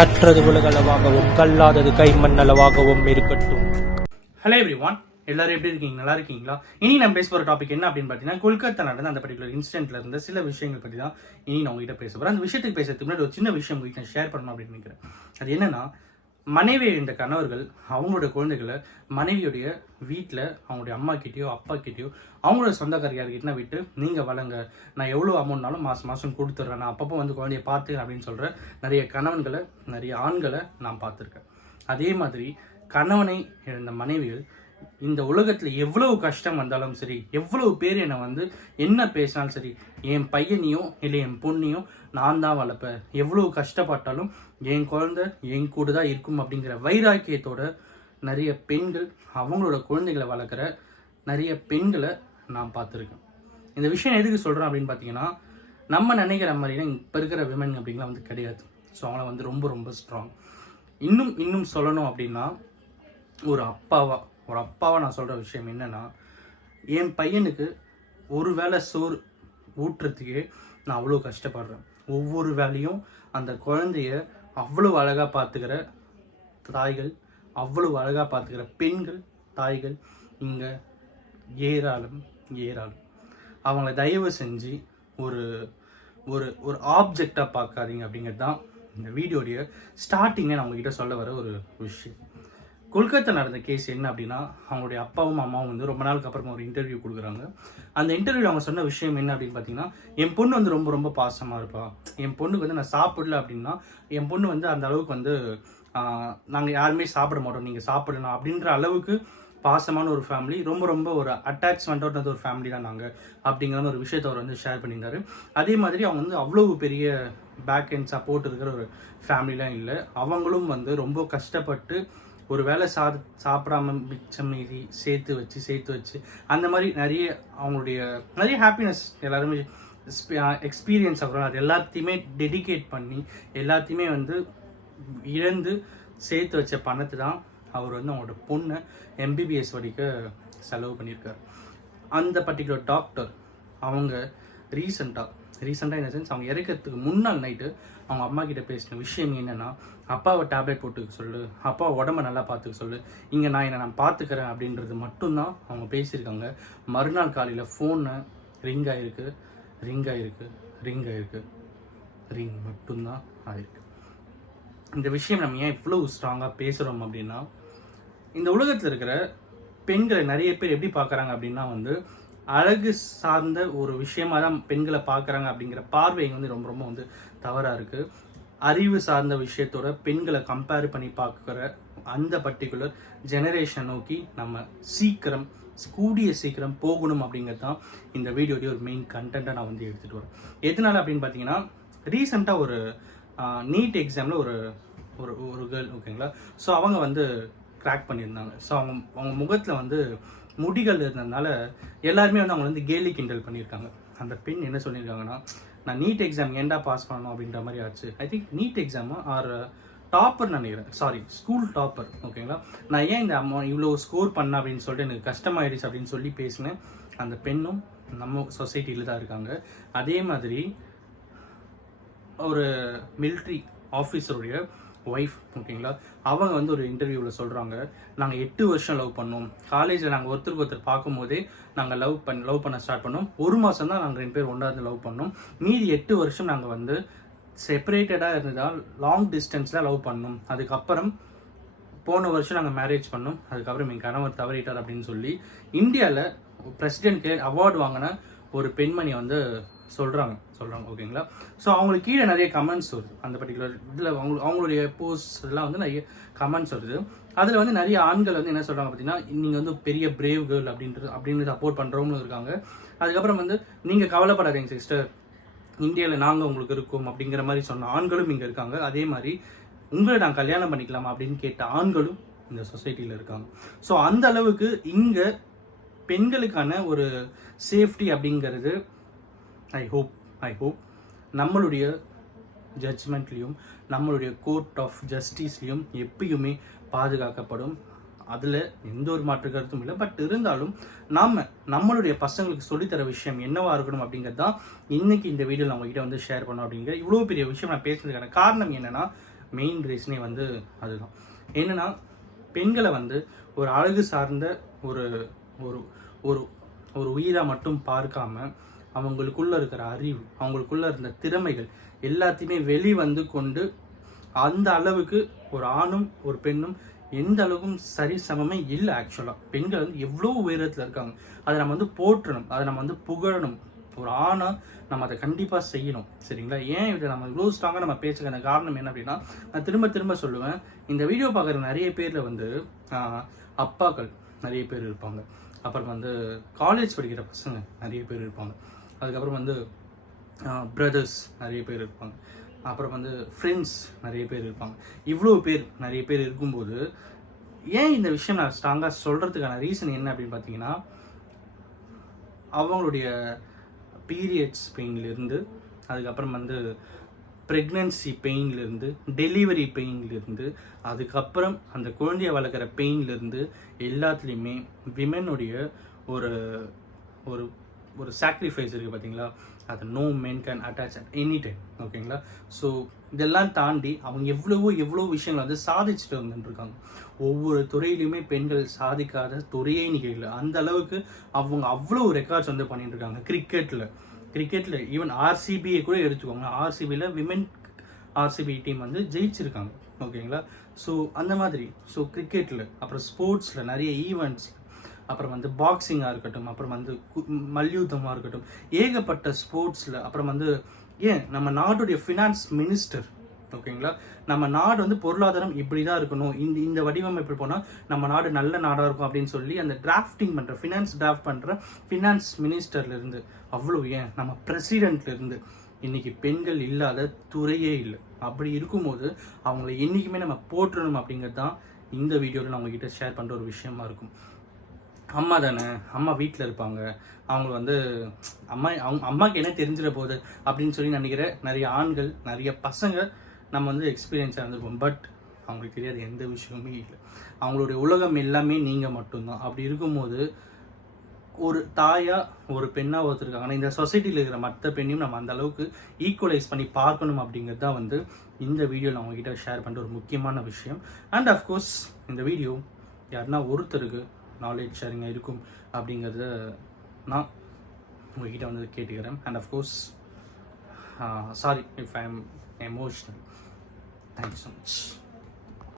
கற்றது உலகளவாகவும் கல்லாதது கைமண் அளவாகவும் இருக்கட்டும். Hello everyone, எல்லாரும் எப்படி இருக்கீங்க? நல்லா இருக்கீங்களா? இனி நம்ம பேச போகிற டாபிக் என்ன அப்படின்னு பார்த்தீங்கன்னா, கொல்கத்தா நடந்த அந்த பர்டிகுலர் இன்சிடென்ட்ல இருந்த சில விஷயங்கள் பற்றி தான் இனி நான் உங்ககிட்ட பேச போகிறேன். அந்த விஷயத்துக்கு பேசுறதுக்கு முன்னாடி ஒரு சின்ன விஷயம் உங்ககிட்ட ஷேர் பண்ணணும் அப்படின்னு நினைக்கிறேன். அது என்னன்னா, மனைவி என்ற கணவர்கள் அவங்களோட குழந்தைகளை மனைவியுடைய வீட்டில் அவங்களுடைய அம்மா கிட்டேயோ அப்பா கிட்டேயோ அவங்களோட சொந்தக்கார யார்கிட்ட விட்டு நீங்கள் வளங்க, நான் எவ்வளோ அமௌண்ட்னாலும் மாதம் மாதம் கொடுத்துட்றேன், நான் அப்பப்போ வந்து குழந்தைய பார்த்து அப்படின்னு சொல்கிற நிறைய கணவன்களை, நிறைய ஆண்களை நான் பார்த்துருக்கேன். அதே மாதிரி கணவனை இழந்த மனைவிகள் இந்த உலகத்தில் எவ்வளவு கஷ்டம் வந்தாலும் சரி, எவ்வளவு பேர் என்னை வந்து என்ன பேசினாலும் சரி, என் பையனையும் இல்லை என் பொண்ணையும் நான் தான் வளர்ப்பேன், எவ்வளவு கஷ்டப்பட்டாலும் என் குழந்தை என் கூட தான் இருக்கும் அப்படிங்கிற வைராக்கியத்தோட நிறைய பெண்கள் அவங்களோட குழந்தைகளை வளர்க்குற நிறைய பெண்களை நான் பார்த்துருக்கேன். இந்த விஷயம் எதுக்கு சொல்கிறேன் அப்படின்னு பார்த்தீங்கன்னா, நம்ம நினைக்கிற மாதிரிலாம் இப்போ இருக்கிற விமன் அப்படிங்கலாம் வந்து கிடையாது. ஸோ அவங்கள வந்து ரொம்ப ரொம்ப ஸ்ட்ராங். இன்னும் சொல்லணும் அப்படின்னா, ஒரு அப்பாவா நான் சொல்கிற விஷயம் என்னென்னா, என் பையனுக்கு ஒரு வேளை சோறு ஊட்டுறதுக்கே நான் அவ்வளோ கஷ்டப்படுறேன். ஒவ்வொரு வேலையும் அந்த குழந்தைய அவ்வளோ அழகாக பார்த்துக்கிற தாய்கள், அவ்வளோ அழகாக பார்த்துக்கிற பெண்கள், தாய்கள் இங்கே ஏராளம். அவங்கள தயவு செஞ்சு ஒரு ஒரு ஒரு ஆப்ஜெக்டாக பார்க்காதீங்க அப்படிங்கிறது தான் இந்த வீடியோடைய ஸ்டார்டிங்கே நான் உங்ககிட்ட சொல்ல வர ஒரு விஷயம். கொல்கத்தா நடந்த கேஸ் என்ன அப்படின்னா, அவங்களுடைய அப்பாவும் அம்மாவும் வந்து ரொம்ப நாளுக்கு அப்புறமா ஒரு இன்டர்வியூ கொடுக்குறாங்க. அந்த இன்டர்வியூவில் அவங்க சொன்ன விஷயம் என்ன அப்படின்னு பார்த்தீங்கன்னா, என் பொண்ணு வந்து ரொம்ப ரொம்ப பாசமாக இருப்பா, என் பொண்ணுக்கு வந்து நான் சாப்பிடல அப்படின்னா என் பொண்ணு வந்து அந்த அளவுக்கு வந்து நாங்கள் யாருமே சாப்பிட மாட்டோம், நீங்கள் சாப்பிடலாம் அப்படின்ற அளவுக்கு பாசமான ஒரு ஃபேமிலி, ரொம்ப ரொம்ப ஒரு அட்டாச்மெண்ட்டோட ஒரு ஃபேமிலி தான் நாங்கள் அப்படிங்கிற ஒரு விஷயத்தை அவர் வந்து ஷேர் பண்ணியிருந்தாரு. அதே மாதிரி அவங்க வந்து அவ்வளவு பெரிய பேக் அண்ட் சப்போர்ட் இருக்கிற ஒரு ஃபேமிலிலாம் இல்லை. அவங்களும் வந்து ரொம்ப கஷ்டப்பட்டு ஒரு வேளை சாப்பிடாம மிச்சம் மீதி சேர்த்து வச்சு அந்த மாதிரி நிறைய ஹாப்பினஸ் எல்லாருமே எக்ஸ்பீரியன்ஸ் ஆகிறோம். அது எல்லாத்தையுமே டெடிகேட் பண்ணி எல்லாத்தையுமே வந்து இழந்து சேர்த்து வச்ச பணத்தை தான் அவர் வந்து அவங்களோட பொண்ணை எம்பிபிஎஸ் படிக்க செலவு பண்ணியிருக்காரு. அந்த பர்டிகுலர் டாக்டர் அவங்க ரீசெண்டாக இந்த சென்ஸ் அவங்க இறக்கிறதுக்கு முன்னாள் நைட்டு அவங்க அம்மா கிட்ட பேசின விஷயம் என்னென்னா, அப்பாவை டேப்லெட் போட்டுக்க சொல்லு, அப்பாவை உடம்ப நல்லா பார்த்துக்க சொல்லு, இங்கே நான் பார்த்துக்கிறேன் அப்படின்றது மட்டும்தான் அவங்க பேசியிருக்காங்க. மறுநாள் காலையில் ஃபோனை ரிங் மட்டும்தான் ஆயிருக்கு. இந்த விஷயம் நம்ம ஏன் இவ்வளோ ஸ்ட்ராங்காக பேசுகிறோம் அப்படின்னா, இந்த உலகத்தில் இருக்கிற பெண்களை நிறைய பேர் எப்படி பார்க்குறாங்க அப்படின்னா வந்து அழகு சார்ந்த ஒரு விஷயமா தான் பெண்களை பார்க்குறாங்க அப்படிங்கிற பார்வை வந்து ரொம்ப ரொம்ப வந்து தவறாக இருக்குது. அறிவு சார்ந்த விஷயத்தோட பெண்களை கம்பேர் பண்ணி பார்க்குற அந்த பர்டிகுலர் ஜெனரேஷன் நோக்கி நம்ம கூடிய சீக்கிரம் போகணும் அப்படிங்கிறது தான் இந்த வீடியோடைய ஒரு மெயின் கண்டென்ட்டாக நான் வந்து எடுத்துகிட்டு வரேன். எதனால அப்படின்னு பார்த்தீங்கன்னா, ரீசெண்டாக ஒரு நீட் எக்ஸாமில் ஒரு ஒரு கேர்ள், ஓகேங்களா, ஸோ அவங்க வந்து கிராக் பண்ணியிருந்தாங்க. ஸோ அவங்க முகத்தில் வந்து முடிகள் இருந்ததுனால எல்லாருமே வந்து அவங்க வந்து கேலி கிண்டல் பண்ணியிருக்காங்க. அந்த பெண் என்ன சொல்லியிருக்காங்கன்னா, நான் நீட் எக்ஸாம் ஏன்டா பாஸ் பண்ணணும் அப்படின்ற மாதிரி ஆச்சு. ஐ திங்க் நீட் எக்ஸாமா ஆர் டாப்பர் நினைக்கிறேன், சாரி ஸ்கூல் டாப்பர், ஓகேங்களா. நான் ஏன் இந்த இவ்வளோ ஸ்கோர் பண்ண அப்படின்னு சொல்லிட்டு எனக்கு கஷ்டமாயிடுச்சு அப்படின்னு சொல்லி பேசினேன். அந்த பெண்ணும் நம்ம சொசைட்டியில் தான் இருக்காங்க. அதே மாதிரி ஒரு மிலிட்ரி ஆஃபீஸருடைய ஒய்ஃப், ஓகேங்களா, அவங்க வந்து ஒரு இன்டர்வியூவில் சொல்கிறாங்க, நாங்கள் 8 வருஷம் லவ் பண்ணோம், காலேஜில் நாங்கள் ஒருத்தர் பார்க்கும்போதே நாங்கள் லவ் பண்ண ஸ்டார்ட் பண்ணோம், 1 மாதம் தான் நாங்கள் 2 பேர் ஒன்றாவது லவ் பண்ணோம், மீதி 8 வருஷம் நாங்கள் வந்து செப்பரேட்டடாக இருந்ததால் லாங் டிஸ்டன்ஸில் லவ் பண்ணோம், அதுக்கப்புறம் போன வருஷம் நாங்கள் மேரேஜ் பண்ணோம், அதுக்கப்புறம் என் கணவர் தவறிட்டார் அப்படின்னு சொல்லி இந்தியாவில் பிரசிடென்ட்க்கு அவார்டு வாங்கின ஒரு பெண்மணி வந்து சொல்கிறாங்க, ஓகேங்களா. ஸோ அவங்களுக்கு கீழே நிறைய கமெண்ட்ஸ் வருது. அந்த பர்டிகுலர் இதில் அவங்களுடைய போஸ்ட் எல்லாம் வந்து நிறைய கமெண்ட்ஸ் வருது. அதில் வந்து நிறைய ஆண்கள் வந்து என்ன சொல்கிறாங்க பார்த்தீங்கன்னா, நீங்கள் வந்து பெரிய பிரேவ் கேர்ள் அப்படின்னு சப்போர்ட் பண்ணுறவங்களும் இருக்காங்க. அதுக்கப்புறம் வந்து நீங்கள் கவலைப்படாதீங்க சிஸ்டர், இந்தியாவில் நாங்கள் உங்களுக்கு இருக்கோம் அப்படிங்கிற மாதிரி சொன்ன ஆண்களும் இங்கே இருக்காங்க. அதே மாதிரி உங்களை நான் கல்யாணம் பண்ணிக்கலாமா அப்படின்னு கேட்ட ஆண்களும் இந்த சொசைட்டியில் இருக்காங்க. ஸோ அந்த அளவுக்கு இங்கே பெண்களுக்கான ஒரு சேஃப்டி அப்படிங்கிறது ஐ ஹோப் நம்மளுடைய ஜட்ஜ்மெண்ட்லேயும் நம்மளுடைய கோர்ட் ஆஃப் ஜஸ்டிஸ்லேயும் எப்பயுமே பாதுகாக்கப்படும். அதில் எந்த ஒரு மாற்று கருத்தும் இல்லை. பட் இருந்தாலும் நம்மளுடைய பசங்களுக்கு சொல்லித்தர விஷயம் என்னவா இருக்கணும் அப்படிங்கிறது தான் இன்னைக்கு இந்த வீடியோவில் நான் உங்ககிட்ட வந்து ஷேர் பண்ணோம். அப்படிங்கிற இவ்வளோ பெரிய விஷயம் நான் பேசுறதுக்கான காரணம் என்னன்னா, மெயின் ரீசனே வந்து அதுதான். என்னன்னா பெண்களை வந்து ஒரு அழகு சார்ந்த ஒரு ஒரு ஒரு ஒரு உயிராக மட்டும் பார்க்காம அவங்களுக்குள்ள இருக்கிற அறிவு, அவங்களுக்குள்ள இருந்த திறமைகள் எல்லாத்தையுமே வந்து கொண்டு அந்த அளவுக்கு ஒரு ஆணும் ஒரு பெண்ணும் எந்த அளவுக்கும் சரி சமமே இல்லை. ஆக்சுவலாக பெண்கள் வந்து எவ்வளோ உயரத்தில் இருக்காங்க, அதை நம்ம வந்து போற்றணும், அதை நம்ம வந்து புகழணும். ஒரு ஆணாக நம்ம அதை கண்டிப்பாக செய்யணும். சரிங்களா? ஏன் இதை நம்ம இவ்வளோ ஸ்ட்ராங்காக நம்ம பேசுகிற காரணம் என்ன அப்படின்னா, நான் திரும்ப திரும்ப சொல்லுவேன், இந்த வீடியோ பார்க்குற நிறைய பேரில் வந்து அப்பாக்கள் நிறைய பேர் இருப்பாங்க, அப்புறம் வந்து காலேஜ் படிக்கிற பசங்க நிறைய பேர் இருப்பாங்க, அதுக்கப்புறம் வந்து பிரதர்ஸ் நிறைய பேர் இருப்பாங்க, அப்புறம் வந்து ஃப்ரெண்ட்ஸ் நிறைய பேர் இருப்பாங்க. இவ்வளோ பேர் நிறைய பேர் இருக்கும்போது ஏன் இந்த விஷயம் நான் ஸ்ட்ராங்காக சொல்கிறதுக்கான ரீசன் என்ன அப்படின்னு பார்த்தீங்கன்னா, அவங்களுடைய பீரியட்ஸ் பெயின்லேருந்து, அதுக்கப்புறம் வந்து ப்ரெக்னன்சி பெயின்லேருந்து, டெலிவரி பெயின்லேருந்து, அதுக்கப்புறம் அந்த குழந்தைய வளர்க்குற பெயின்லேருந்து எல்லாத்துலேயுமே விமெனுடைய ஒரு ஒரு ஒரு சாக்ரிஃபைஸ் இருக்குது பார்த்தீங்களா, அது no men can attach at any time. ஓகேங்களா? ஸோ இதெல்லாம் தாண்டி அவங்க எவ்வளோ விஷயங்கள் வந்து சாதிச்சுட்டு வந்துட்டுருக்காங்க. ஒவ்வொரு துறையிலையுமே பெண்கள் சாதிக்காத துறையே நிகழல. அந்த அளவுக்கு அவங்க அவ்வளோ ரெக்கார்ட்ஸ் வந்து பண்ணிட்டு இருக்காங்க. கிரிக்கெட்டில் ஈவன் ஆர்சிபியை கூட எடுத்துக்கோங்க, ஆர்சிபியில் விமென் ஆர்சிபி டீம் வந்து ஜெயிச்சிருக்காங்க. ஓகேங்களா? ஸோ அந்த மாதிரி ஸோ கிரிக்கெட்டில், அப்புறம் ஸ்போர்ட்ஸில் நிறைய ஈவெண்ட்ஸ், அப்புறம் வந்து பாக்ஸிங்காக இருக்கட்டும், அப்புறம் வந்து மல்யுத்தமாக இருக்கட்டும், ஏகப்பட்ட ஸ்போர்ட்ஸில், அப்புறம் வந்து ஏன் நம்ம நாட்டுடைய ஃபினான்ஸ் மினிஸ்டர், ஓகேங்களா, நம்ம நாடு வந்து பொருளாதாரம் இப்படி தான் இருக்கணும், இந்த வடிவமைப்பு போனால் நம்ம நாடு நல்ல நாடாக இருக்கும் அப்படின்னு சொல்லி அந்த டிராஃப்டிங் பண்ணுற, ஃபினான்ஸ் டிராஃப்ட் பண்ணுற ஃபினான்ஸ் மினிஸ்டர்லேருந்து, அவ்வளோ ஏன் நம்ம பிரசிடென்ட்லேருந்து இன்னைக்கு பெண்கள் இல்லாத துறையே இல்லை. அப்படி இருக்கும்போது அவங்கள என்றைக்குமே நம்ம போற்றணும் அப்படிங்கிறது தான் இந்த வீடியோவில் நான் உங்ககிட்ட ஷேர் பண்ணுற ஒரு விஷயமா இருக்கும். அம்மா தானே, அம்மா வீட்டில் இருப்பாங்க, அவங்க வந்து அம்மாவுக்கு என்ன தெரிஞ்சிட போகுது அப்படின்னு சொல்லி நினைக்கிற நிறைய ஆண்கள், நிறைய பசங்க நம்ம வந்து எக்ஸ்பீரியன்ஸாக இருந்திருப்போம். பட் அவங்களுக்கு தெரியாத எந்த விஷயமுமே இல்லை. அவங்களுடைய உலகம் எல்லாமே நீங்கள் மட்டும்தான். அப்படி இருக்கும்போது ஒரு தாயாக ஒரு பெண்ணாக ஒருத்தருக்காங்க, ஆனால் இந்த சொசைட்டியில் இருக்கிற மற்ற பெண்ணையும் நம்ம அந்த அளவுக்கு ஈக்குவலைஸ் பண்ணி பார்க்கணும் அப்படிங்கிறது தான் வந்து இந்த வீடியோ நான் உங்ககிட்ட ஷேர் பண்ணுற ஒரு முக்கியமான விஷயம். அண்ட் அஃப்கோர்ஸ் இந்த வீடியோ யாருன்னா ஒருத்தருக்கு நாலேஜ் ஷேரிங்காக இருக்கும் அப்படிங்கிறத நான் உங்ககிட்ட வந்து கேட்டுக்கிறேன். And of course sorry if I am emotional. Thank you so much.